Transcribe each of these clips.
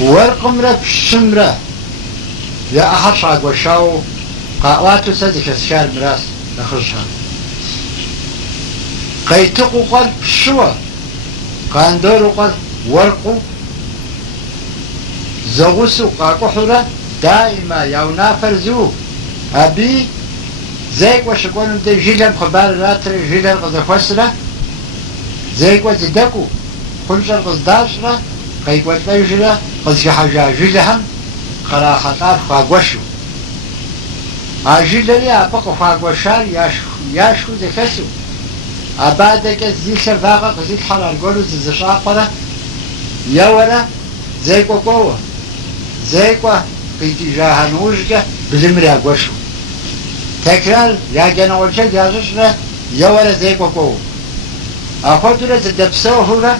ورقمرة بشمرة يا أحد شاق وشاو قاواتو سدك الشار مراس نخرجها قيتقو قل بشوة قاندورو قل ورقو زغوسو قاقو حرة دائما يونا فرزو أبي زيك وشكون دي جيلان خبار راتر جيلان قزخوسرة زيك وزدكو خلشان قزداشرة قيك وتبيجرة قزخحجا جيلهم قراخطار خاقوشو أجيلري أبقى خاقوشار ياشو دكسو أبادك زيل شفاقة قزيل حرار قولو زيزشاقرة يورا زيكو قوة زيكو قيتي جاهنوشك بزمري أقوشو تكرار يا جنوالشا جازشنا يورا زيكو قوة أخوتنا تدبسوه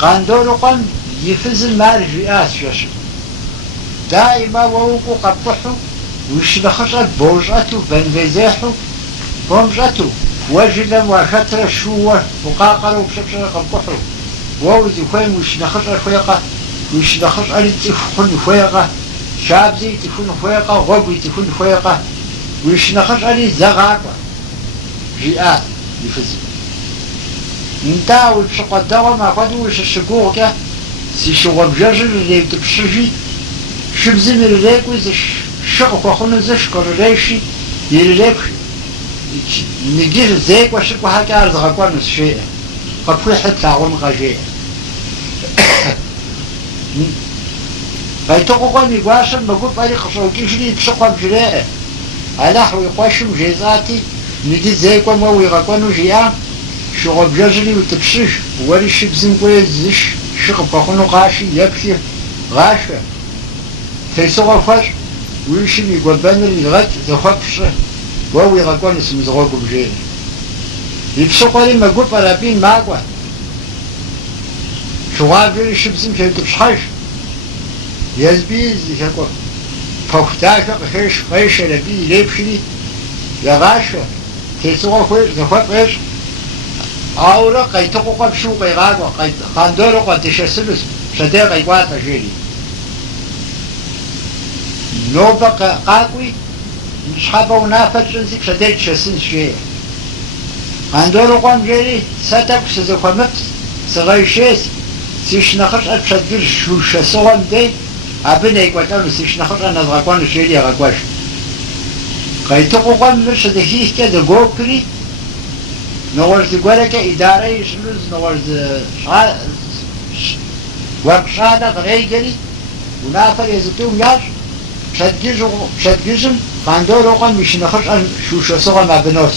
قاندورو قم يفز المارجئات شاشو دائما ووقو قبحو ويشلخشت بوجأتو بنفيزيحو بومجأتو وجلا وشتر شوة وقاقروا بشبشر قبحو ووزي خوين ويشلخشت خويقة ويشلخشت ألي تفخن خويقة شابزي تفخن خويقة غوبي تفخن خويقة ويشلخشت ألي زغاقة جئات يفز نتاو بشقة دوما قدو ويششقوك سي شغل بجاجر اللي تبشجي شبزم الريك ويز شقق وخون زشكر ريشي يريك نجير زيك وشك وهكا أرض غقوان الشيء قبل حتى عون غجيء فيتوقعون يقاشم بقول بالي خشوكي شري بشقة بجراء على حوي قاشم جيزاتي نجي زيك وموي غقوان جيان شغل بجاجري وتبشش ولي شبزم ويز شقق وخون غاشي يبشي غاشة تيسوغ فاش ويشم يقول بانر يغات ذخبش وهو يغاكوان اسم زغوكو بجير يبسوق لي ما قلت رابين ماقوا شغال بيري شبزم كيتو بشحاش يزبيز يكو فوختاشا خيش خيش ربي ليبشري يغاشا تيسوغ فاش ذخب فاش أورا قيتقو قبشو قيغاقوا قاندورو قدشسلس شدي قيقوات جيري نوبة قاقوي نشحبه ونافت جنسك شديد شسن شيء عندورو قام جيري ستك سزخمت سغيشيس سيش نخش أتشدر شو شسوان دي أبنى يقوتون سيش نخش أنا زغاقوان شيري غاقواش قيتقو قام مرشد هيه كده قوكري نورز قولك إدارة يشلوز نورز ورقشادة غريقري ونافر يزتوم ياش شدجم قاندورو قام مش نخش شو شسوغا ما بنوس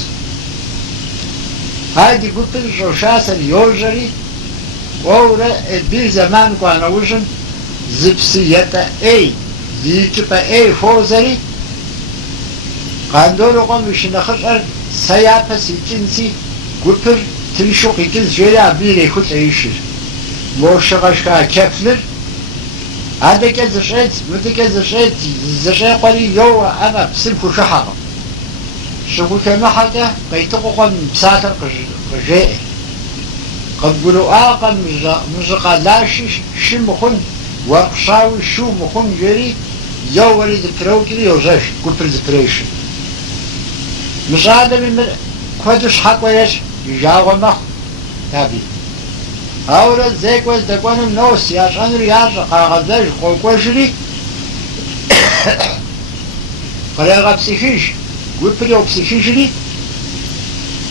هادي قلت الجوشاس اليوجري وورا البير زمان كوانا وجن زبسيتا اي زيتبا اي فوزري قاندورو قام مش نخش سيابا سيتنسي قلت تلشو قيتنس جيري عبيري كنت عيشر موشغشكا كفلر هذا كذا شيء متى كذا شيء زشاء قليل يو أنا بسلك شحرة شو كم حاجة بيتقوا بساتر قجاء قد قالوا قم مش قلاش شو مخن ورقشاوي شو مخن جري يو ولد بروكلي يوزاش كل بريزبريشن مش هذا من كودش حق ويش يجاوا مخ تابي أورا زيك وز دكوانو نوس ياشان رياش قاغزاج قوكوشري قراغا بسيخيش ويبريو بسيخيشري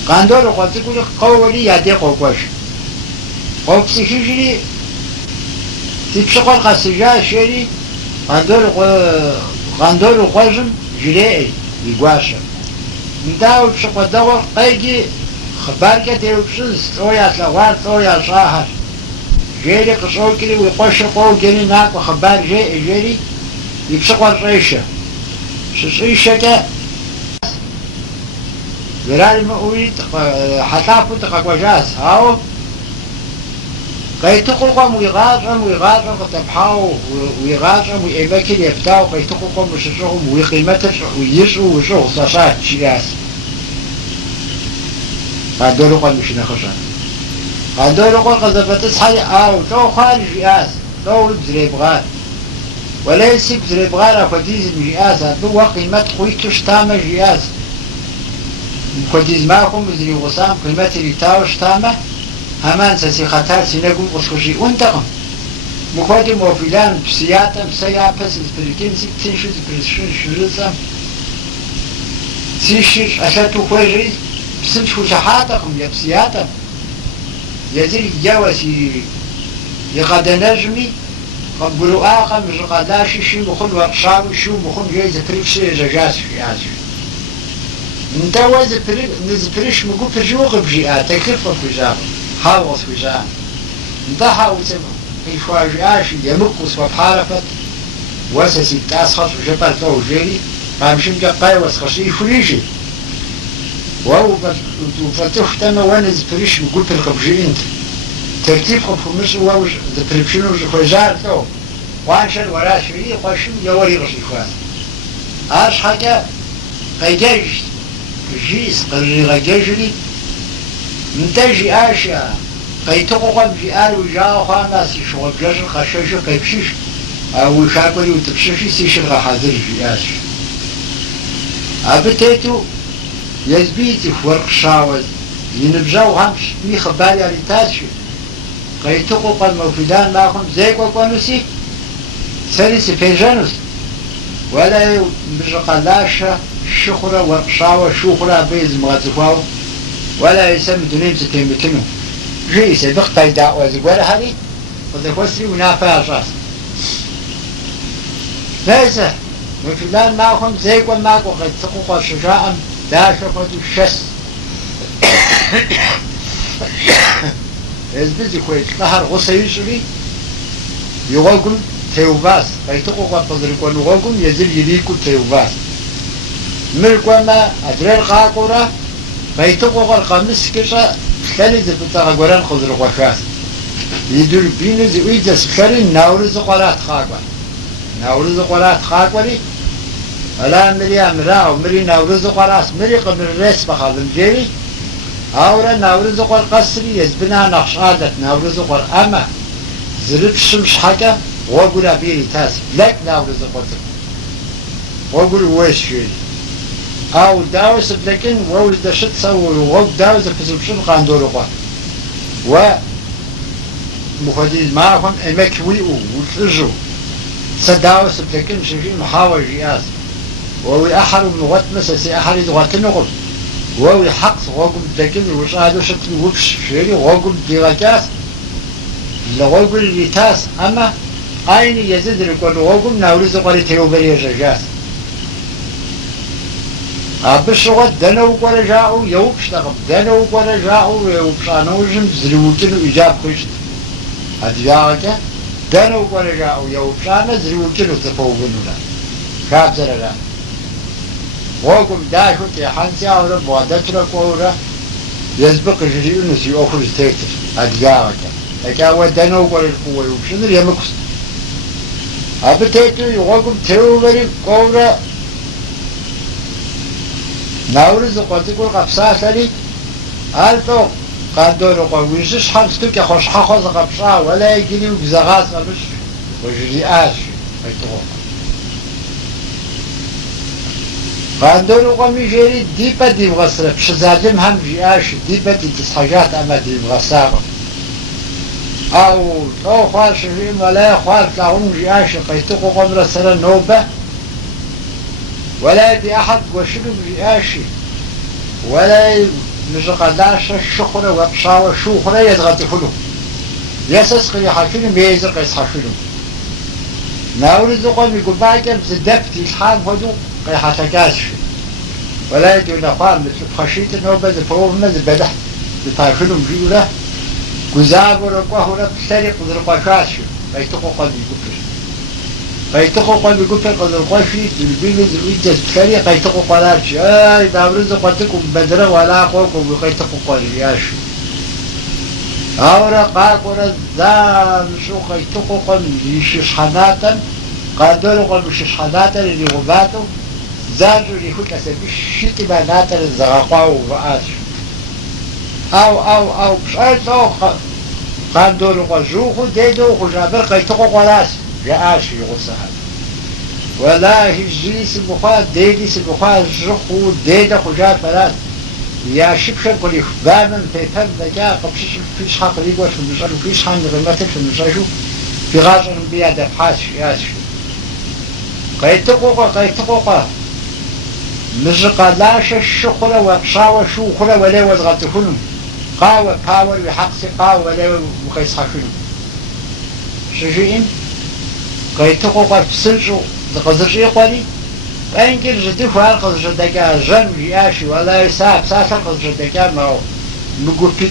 قاندورو قوتكولي قولي يادي قوكوش قو بسيخيشري تبشقر قاسجا شيري قاندورو قوجم جريئي يقواشا نداو بشقر دور قيجي خبارك تيوبشن سويا سوار سويا شاهر جيري قصوكري ويقوش قو جيري ناك وخبار جيري يبشقوا ريشة شيشة كا ذراري مؤويت حتافو تقاقوجاس هاو قيتقو قم ويغاظم وتبحاو ويغاظم ويأمكن يفتاو قيتقو قم وششهم ويقيمتش ويشو وشو صاشات شياس قاندورو قال مش نخشان قاندورو قال قذفت صحي تو خارج ياس طول بزريبغان وليس بزريبغان أخديز مجيئازة بوا قيمة خويتوش تامة جياز مخديز ماكم بزري غصام قيمة ريتاوش تامة همان سسي خطار سينقوم قصخشي انتقم مخدم وفلان بسياتم سيابس اسبريكين سيكتنشو اسبريشن شرزم سيشير أشاتو خويري بسنشو شحاتكم يا بسياتم يزيل جواسي يقاد نجمي قبلوا آقا مش قاداشي شي مخون ورشاوي شو مخون جايزة بريبشي رجاس في عاشي انتوا نزبريش مقو برجوغ بجيئات تكرفة في جاب حاوص في جاب انتحا وسمع في شواجاشي يمقص وبحارفت وسسي تاسخص وجبال تو جيري فامشم جاقاي وسخشي فريشي وهو فتفتما ونز بريش مقو برقبجي انت ترتيب خمس وهو بريبشنو جخوزار تو وانشل وراش فيه قاشم يوري رشي خوان عاش حاجة قيجاج جيس قرري غجاجلي منتجي آشيا قيتقو قم جيال وجاو خوان ناسي شغل جاجل خشاش قيبشيش او شاكولي وتبشيشي سيشل غحاضر جياش ابتيتو يزبيتي فورق شاوز ينبجاو همش مي خبالي علي تاشي قيتقو قم موفدان ماخم زيكو قنوسي سريسي فيجانوس ولا مجقلاشة شخرة ورقشاوة شخرة بيز مغازفاو ولا يسمى دونيم ستيمتنو جي سبق قيداء وزقوار هذه وذا وسري ونافع الراس ليس مفلان معكم زيكو معكم قد تقوق شجاعا لا شفت الشس يزبزي كويت لهر غصة يجري يغوكم تيوباس قيتقوق بضرقون وغوكم يزل يليكو تيوباس ملكوما أدرير قاقورة قيتقوق القمس كشا خلي زبطا قران خضر قفاس يدور بينو زويد سخرين نورز قرات خاقوا نورز قرات خاقوري ولا مري أمراو مري نورز قراس مري قبل الرئيس بخاضم جيري أورا نورز قر قصري يزبنا نقشادت نورز قر أما زرب الشمس حكا وقول أبيري تاس لك نورز قرطر وقول ويش شوي أو داوس بلكن وول دشت سووا وقول داوس بسبشن قاندور قا و مخديز معهم المكوي والفجو سداوس بلكن شيء محاور جياس وهو أحد من وقت مسا أحد يدغت النقل وهو حق وقول بلكن وشاهدوا شت وبش شيء وقول ديغاكاس لوقول اللي تاس أما أين يزيد الكل وقول نورز قري تيوبري جاس أبشرت دنو قرا جاءوا يوبش لقب دنو قرا جاءوا يوبشانو جم زلوتن إجاب خشت أدياك دنو قرا جاءوا يوبشانا زلوتن وتفوقنونا كاب زرقا وقول دايكو تيحانسي أورا بوادت ركورا يزبق جريون نسي أخرج تكتر أدياك لكن هو دنو قرا القوة يوبشنر يمكس أبتيتو يقول تيوبري قورا نورز قلت يقول قبصات لي ألفو قادور قويشش حمستو كخوش حخوز قبصا ولا يجيني وبزغاس مش وجري آش يتوقع قادور قومي جيري ديبا دي مغسرة بشزادم هم جياش ديبا دي تسحاجات أما دي مغسارة أو تو خوال شفيم ولا خوال كاهم جياش قيتوقع قوم رسالة نوبة ولا يدي أحد وشنو بياشي ولا مزقداش الشخرة وبشاوة شوخرة يدغط فلو يسس قلي حاكلهم يزرق يسحفلهم ناولي زقوم يقول باكم زدفتي الحام هدو قلي حتكاش ولا يدي ونقام خشيت النوبة زفوهم زبدح زفافلهم جيوله قزاب ورقوه ورقسرق ورقوشاش قيتقو قد يقفش قيتقو قد يقفش قد القوشي البيلو زويد زبخاري قيتقو قلاتش اي دابرز قدكم بدره ولا قوكم قيتقو قلياش أورا قاقورا زام شو قيتقو قد يششحناتا قادروا قد يششحناتا لغباتو زانجو ليخوك أسابيش شيتي باناتا للزغاقوا وفعاش أو بشأت أو قال دور قجوخ ديدو خجابر قيتقو قلاس جاش يغسها والله الجيس بخا ديديس بخا جخو ديدا خجاب فلات يا شبشب قولي بامن بيبن بجا قبشش فيش حق ليقوش في المشارو فيش حق نغمتك في المشارو في غاجر بيادة بحاش ياش قيتقو مزقا لاش الشخرة وقشاوة شوخرة ولا وزغتفنم قاوة باور وحقسي قاوة ولا وقيس حشنم شجئين قيتقو بسنشو دقزرشي قولي فإنكر جدفها القزر دكا جن جياشي ولا يساب ساسا القزر دكا ما مقفت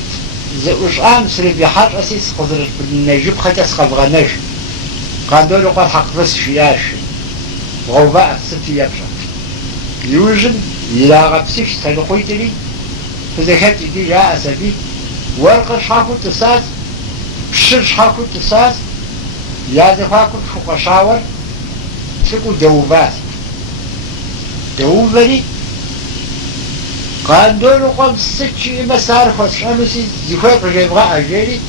زوج سري بحاج أسيس قزر بالنجيب خكس قبغنش قاندول قد حق بس شياشي غوباء ستي يبشر يوجد يلاغ بسيش تلقيتلي فذكرت دي جاء سبي ورق شاكو تساس بشر شاكو تساس يا دفاكو فوق شاور تكو دوبات دوبري قاندول قم ستشي مسار فشامسي زفاق جيبغا أجيري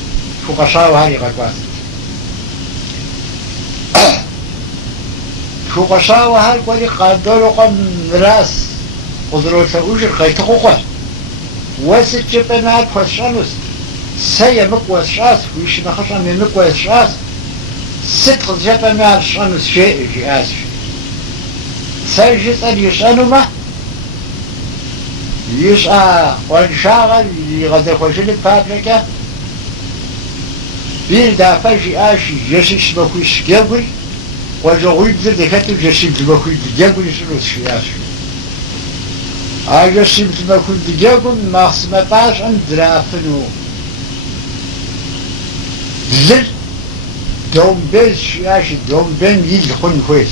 فوق شاور هاري غربات فوق شاور هاري قولي قاندول قم راس قدروت أوجر قيتقو قل وستشي بنات فشامس سيا مكوى الشاس ويش نخشى من مكوى الشاس ست جبا مع الشمس شيء في آسف سيجد أن يسألوا ما يسأل وانشاغل يغذي خوشني بابلكا بير دافع في آشي جسيس بكويس جاقل وجغوي بذر دكتب جسيس بكويس جاقل يسألوس في آسف جسيس بكويس جاقل مخصمة باش أن درافنو بذر دومبيل شياشي دومبين يلخون كويس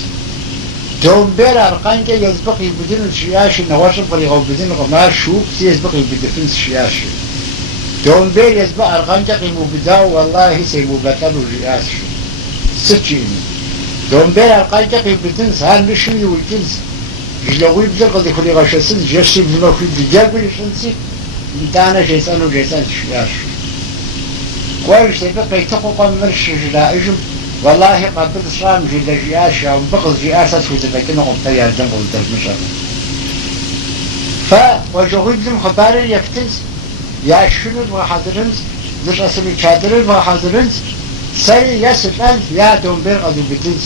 دومبيل أرقانك يسبق يبدين الشياشي نواشب قريغو بدين غما شوك يسبق يبدفن الشياشي دومبيل يسبق أرقانك قيمو بداو والله سيمو بطلو شياشي ستشيني دومبيل أرقانك يبدين سهل بشوي والكنس جلوغي بدل قضي خلي غشاسن جاشي بمخي بجاقل يشنسي انتانا جيسانو جيسان الشياشي كويس تبقى يتقو قمرش جلائجم والله قبل صام جل جياش أو بقل جياش تفوت بكنا قمت يردن قلت المشر فوجهودهم خبار يكتز يا شنو وحضرنز ذش اسمي كادرن وحضرنز سري يسفل يا دومبر قدو بتنز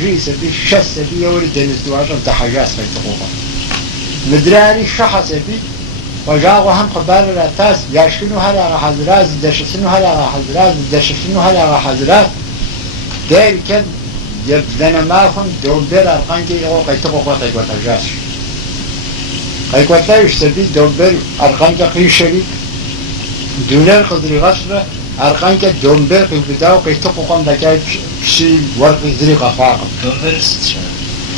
جيس بي شس بي يوري دنز دواشم تحاجات في التقوقة مدراني شخص بي وجاءوا هم خبار الأساس يا شنو هلا حضرات دش شنو هلا حضرات دش شنو هلا حضرات داير كان يبدنا معهم دومبر أرقانكي أو قيتقوا قطع وتجاش قيتقوا يشتبي دومبر أرقانكي قيشري دولار قدري غشرة أرقانكي دومبر قيبداو قيتقوا قم دكاي بشي ورق زري قفاقم دومبر ستشان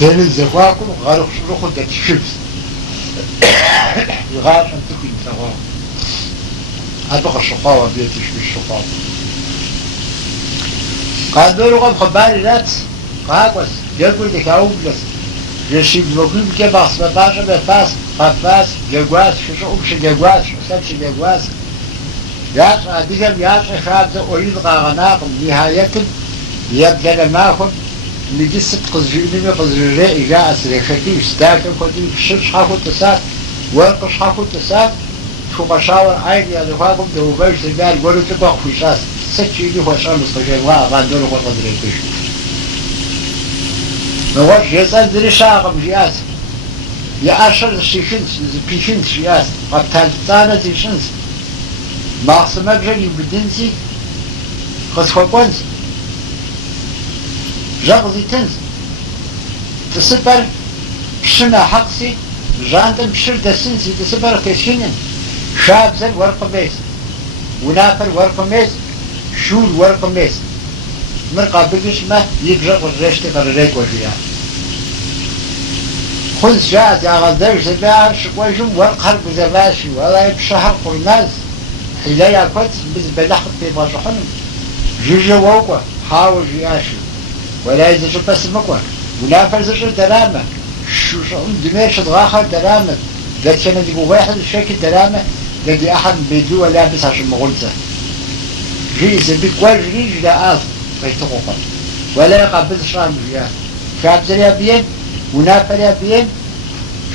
دين الزفاقم غارق شروخو دات الشبس الغاش أن تكون سواء أبقى الشقاوة بيتش بالشقاوة قال دولو قد خباري ذات قاقوس يقول لك أوبلس يشيب مكوب كباس بطاشا بفاس قفاس جواس ششعوب شجواس شسب شجواس ياس أديهم ياس شاب أريد غناقم نهاية يبدأ معهم لجسد قزجيني قزجيني إجاء أسريخكي استاكم قديم شش حاكو تسات ورقش حاكو تسات فوق شاور عين يا دفاقم دوباش تبال قولوا تبقى في شاس ستشيني هو شامس خجيبها غاندولو قد قدريكش نواش يسأل دري شاقم جياس يا أشر شيشنس بيشنس جياس قد تالتانا تيشنس مقسمك جاني بدنسي قد خوكونس جاغزي تنس تسبر شنا حقسي جاندم بشر دسنسي تسبر كشنن شابزن ورق ميز ونافر ورق ميز شول ورق ميز من قابلش ما يقرأ والرشت قرريك وجيها خذ جاءت يا غزر زبار شكوشم ورق حرب زباشي ولا يبشهر قرناز حلايا كوتس بزبلحق في باشحنم جيجا ووقع حاول جياشي ولا يزجر بس مكوى ونافر زجر درامة شو دميرش تغاخر درامة لا كان يجيبوا واحد شكل درامة لدي أحد بيدو ولا بس عشان مغلزة جيز بكل جريج لا بيتقوقت ولا يقبل شام جيا شابزر يا بيه ونافر يا بيه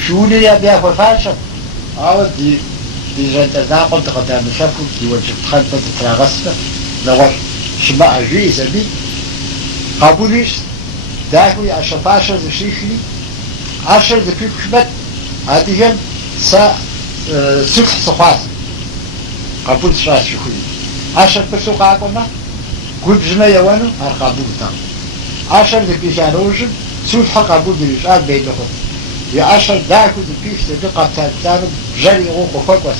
شولي يا بيه وفاشل أو دي جنت زاقل تقدم شافو دي وجه تخلفت تراغسفة لغر شما جيز بي قبوليش داخل عشرة عشر زشيخلي عشر زفيك شبت هذه سا سلح صخاص قبول شراس شخولي عشر بسوق عقونا قول بجمع يوانو هر قبول تام عشر زفيك عنوجم سلح قبول بريشات بينهم يا عشر داخل زفيك سبي قبتال تانو جري غوق فوقس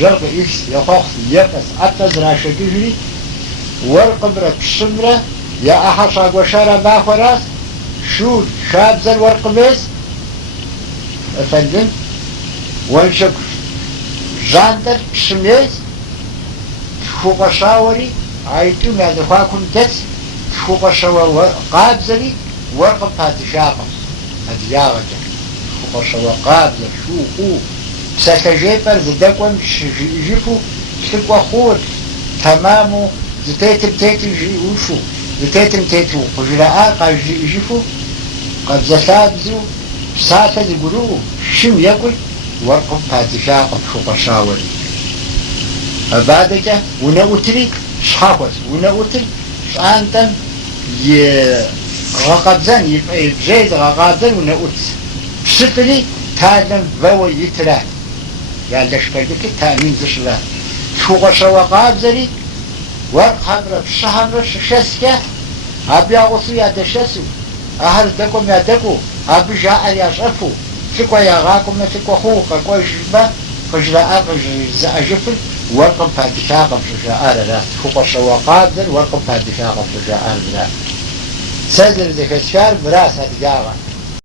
جرق إيش يخوخ يقس أتز راشديجري ورقم ركشمرة يا أحشا وشارة باخراس شو شاب زل ورقميس أفندم وانشك جاندر شميس شوق شاوري عيتو ما دخواكم تس شوق شاور قابزلي ورقم بادشاقم هدياغة شوق شاور قابزل شو ساتجيبر زدكم جيفو شكوا خود تمامو زتيتم جي وشو زتيتم قجراء قاج جيفو قد زتابزو ساتا يقولوا شم يقول ورقم بادشاقم شوق شاوري بعدك ونأتري شخاص ونأتر شانتم غقبزن يبجيد غقابزن ونأت بشكلي تعلم بو يتراه يعني لشكلك تأمين زشلا شوق شوا قابزري ورقم بشهر شسكه أبي أغصي أدشسو أهل دكم يا دكو أبي جاء يا شرفو سكوا يا غاكم سكوا خوك كوا جبا فجلاء زأجفل ورقم بادشاقم شجاء لا فوق شوا قابل ورقم بادشاقم شجاء لا سزر ذكر براس هتجاوه